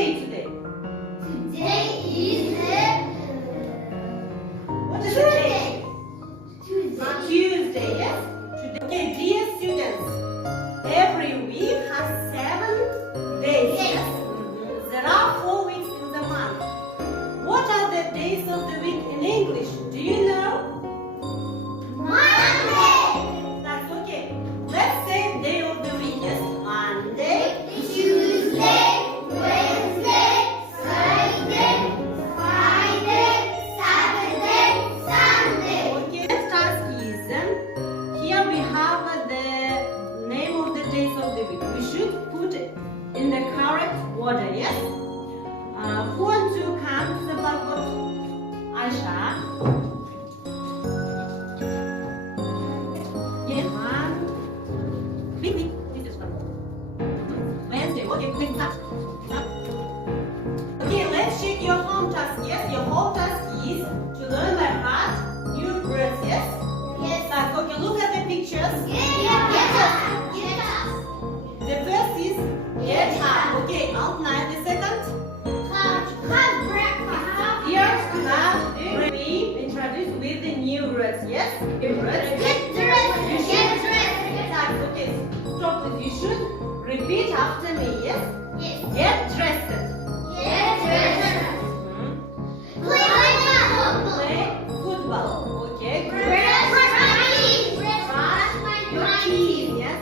day today? Today is What is the day? Tuesday. Tuesday, yes? Today. Okay, dear students, every week has 7 days. Yes. There are 4 weeks in the month. What are the days of the week in English? Do you know? Monday. That's okay. Let's say day of the week is Monday, Tuesday. Wednesday. Thursday. Friday. Saturday. Sunday. Okay, next task is here we have the name of the days of the week. We should put it in the correct order, yes? Who wants to come to the blackboard? Aisha. Yes, one. Big. This is one. Wednesday. Okay, next task. Okay, let's check your home task. Yes, your home task is to learn by heart new words. Yes. Yes. Task. Okay, look at the pictures. Yes. The first is get up. Okay, outline the second. Have breakfast. Here, now we introduce with the new words. Yes, new words. Get dressed. Get dressed. Task. Okay, stop this. You should repeat after me. Yes. Yes. Get dressed. Get dressed. Play football. Play football. Okay. Brush my teeth. Your teeth. Yes.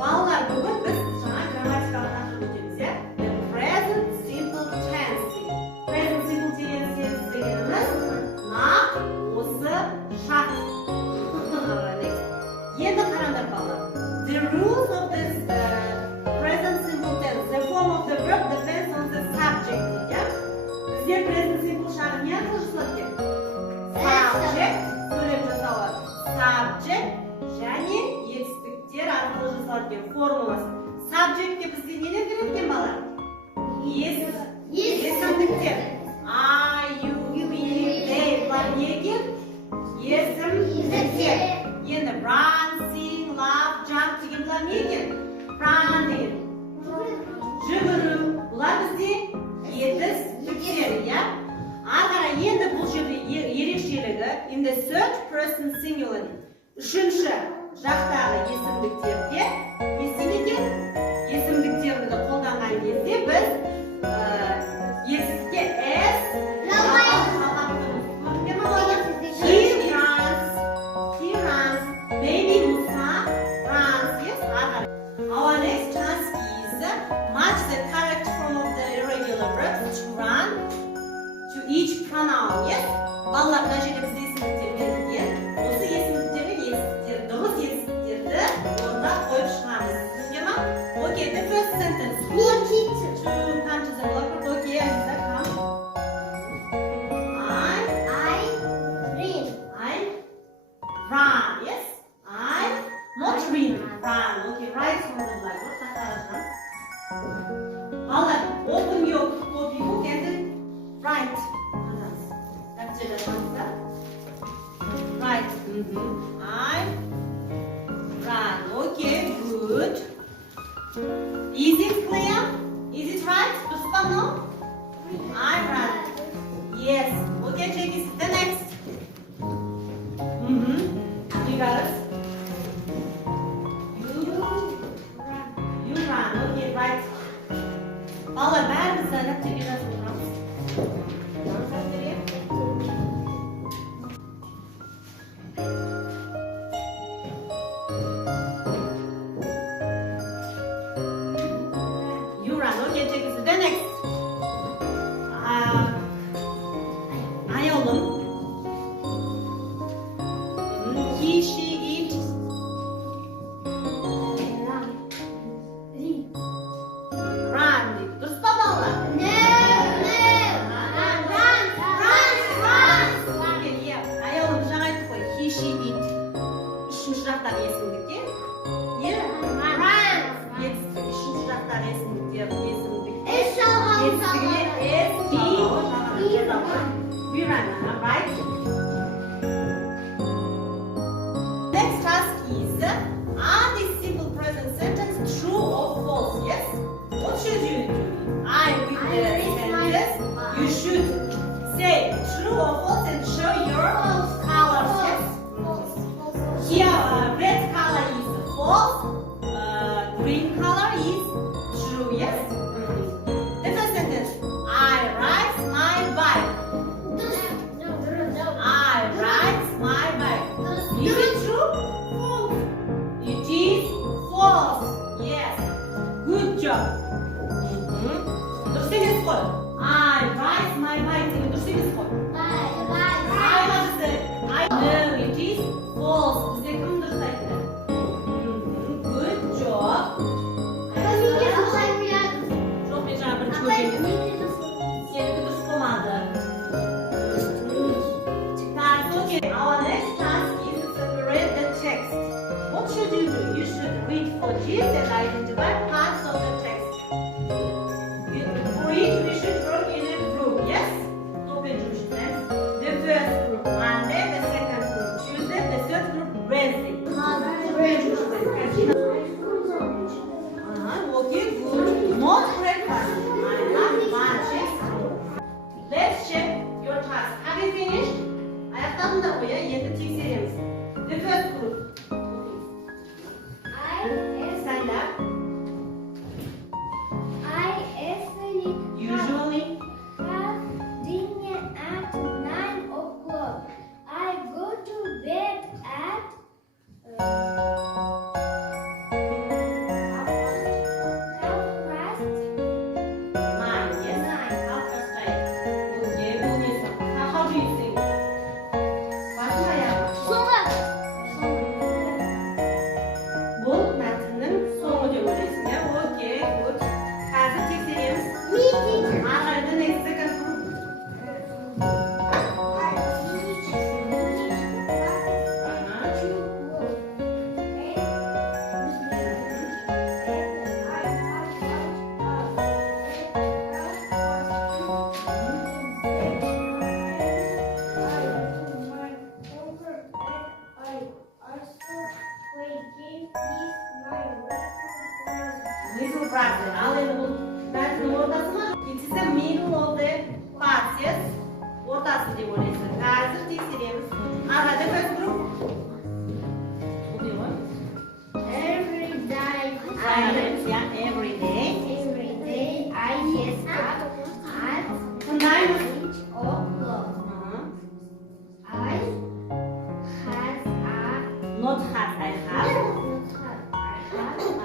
Балалар, бүгін біз жаңа грамматикалық тақырып өтеміз, иә? The present simple tense деген. Present simple tense дегеніміз нақ осы шақ. Енді қараңдар балалар. The rules of this present simple tense, the form of the verb depends on the subject, иә? Біздер present simple шағын не арқылы жасалады екен? Subject, сөйлем жасалады. Subject және етістіктер арқылы жасалады екен формуласы. Subjectке бізге нелер керек екен балалар? Есімдіктер. I, you, we, they, бұлар не екен? Есімдіктер. Енді run, sing, laugh, jump деген бұлар не екен? Run деген. Жүгіру. Бұлар бізде етістіктер, иә? Ары қарай енді бұл жерде ерекшелігі in the third person singular. Үшінші жақтағы есімдіктерде есімдіктерді қолданған кезде біз етістікке s he runs, maybe Musa runs, yes? Our next task is match the correct form of the irregular verbs to run to each pronoun, yes? Балалар, мына жерде бізде есімдіктер берілген. Осы есімдіктермен дұрыс етістіктерді орында қойып шығамыз. Түсінге ма? Okay, the first sentence. Who to come to the blackboard? Okay, Aziza, come. I run. Yes? I not read. Run. Okay, write on the blackboard. Ballar, open your copy book and write. Right. I run. Okay, good. Is it clear? Is it right? No? I run. Yes. Okay, check this. The next. You got it? You run. Okay, right. Балалар, бәріміз дәптерге жазып отырамыз. Okay, take this. The next. Ayolum. He, she, it. Run. Dürüst mü ballar? Run. Okay, yeah. Ayolum жаңа айтып қой. He, she, it. Үшінші жақтағы есімдікке. Run. Үшінші жақтағы есімдіктер. We run, right? Next task is, are these simple present sentence true or false? Yes? What should you do? color is true, yes? The first sentence, I ride my bike. I ride my bike. Is it true? False. It is false. Yes. Good job. дұрыс емес қой. I ride my bike деген дұрыс емес қой. I was it. I know it is false. Бізде кім дұрыс айтты? Good job. Жоқ, мен жаңа бірінші көргенмін. Сенікі дұрыс болмады. Okay, our next task is to separate the text. What should you do? You should read for gist and identify parts of the text. For each, we should work in a group. Yes? Open friends. The first group Monday, the second group Tuesday, the third group Wednesday. Okay, good. Not breakfast. I love lunches. Let's check your task. Have you finished? Ayaklarını da koya, yedi teksirimiz. The first group. Stand up. Usually. Have dinner at 9 o'clock. I go to bed at 9, yes? 9. Okay, Bunisa. How do you sing? Basın ayağı. Bu metnin sonu diye öğretsin ya. Okay, good. Hazır teksirimiz. The next second group. Little brother. Al енді бұл мәтіннің ортасы ма? It is the middle of the part, yes? Ортасы деп ойлайсың. Қазір тексереміз. Аға, the first group. Бұл не ғой? every day. Silence, yeah, every day. Every day I get up at Tonight. 8 o'clock. I has Not has, I have. I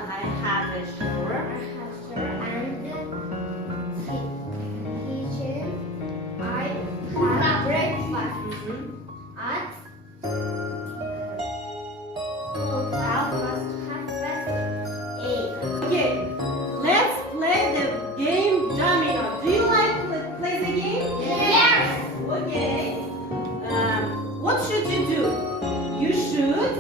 I have a shower. and kitchen. I have breakfast at 8. Okay, let's play the game domino. Do you like to play the game? Yes. Okay. What should you do? You should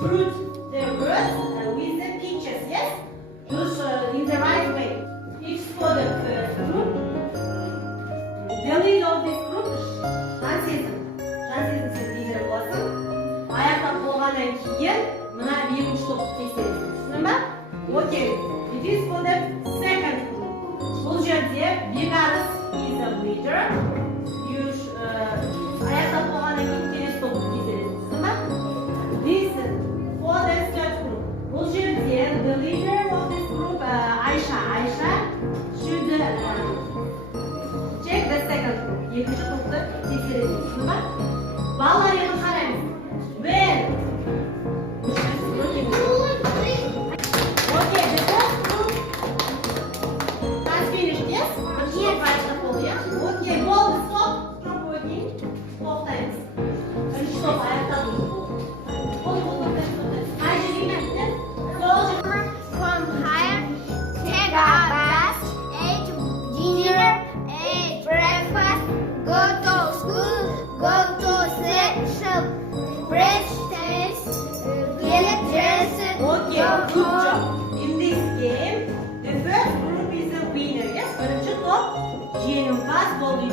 put the words with the pictures, yes? Use in the right way. It's for the first group. The leader of this group, Жансезім. Жансезім сен лидер боласың. Аяқтап болғаннан кейін мына екінші топты тексересің. Түсіндің ба? Okay. It is for the second group. Бұл жерде Бекарыс is the leader. Аяқтап болғаннан кейін келесі топты тексересің. Түсіндің ба? Listen for the third group. Бұл жерде the leader of this group, Ayşe should check the second group. Екінші топты тексересің. Түсіндің ба? Балалар енді қараймыз. When? Okay, the first group has finished, yes? Бірінші топ аяқтап болды, иә? Okay, болды, stop. Стопқа өтейін. Тоқтаймыз. Бірінші топ аяқтап болды. Қай жерге кетті? Сол жерге. Come here, take a bath, eat dinner, eat breakfast, go to school, go to session, brush teeth, get dressed, Okay, good job. In this game, the first group is the winner. Yes, бірінші топ жеңімпаз болды.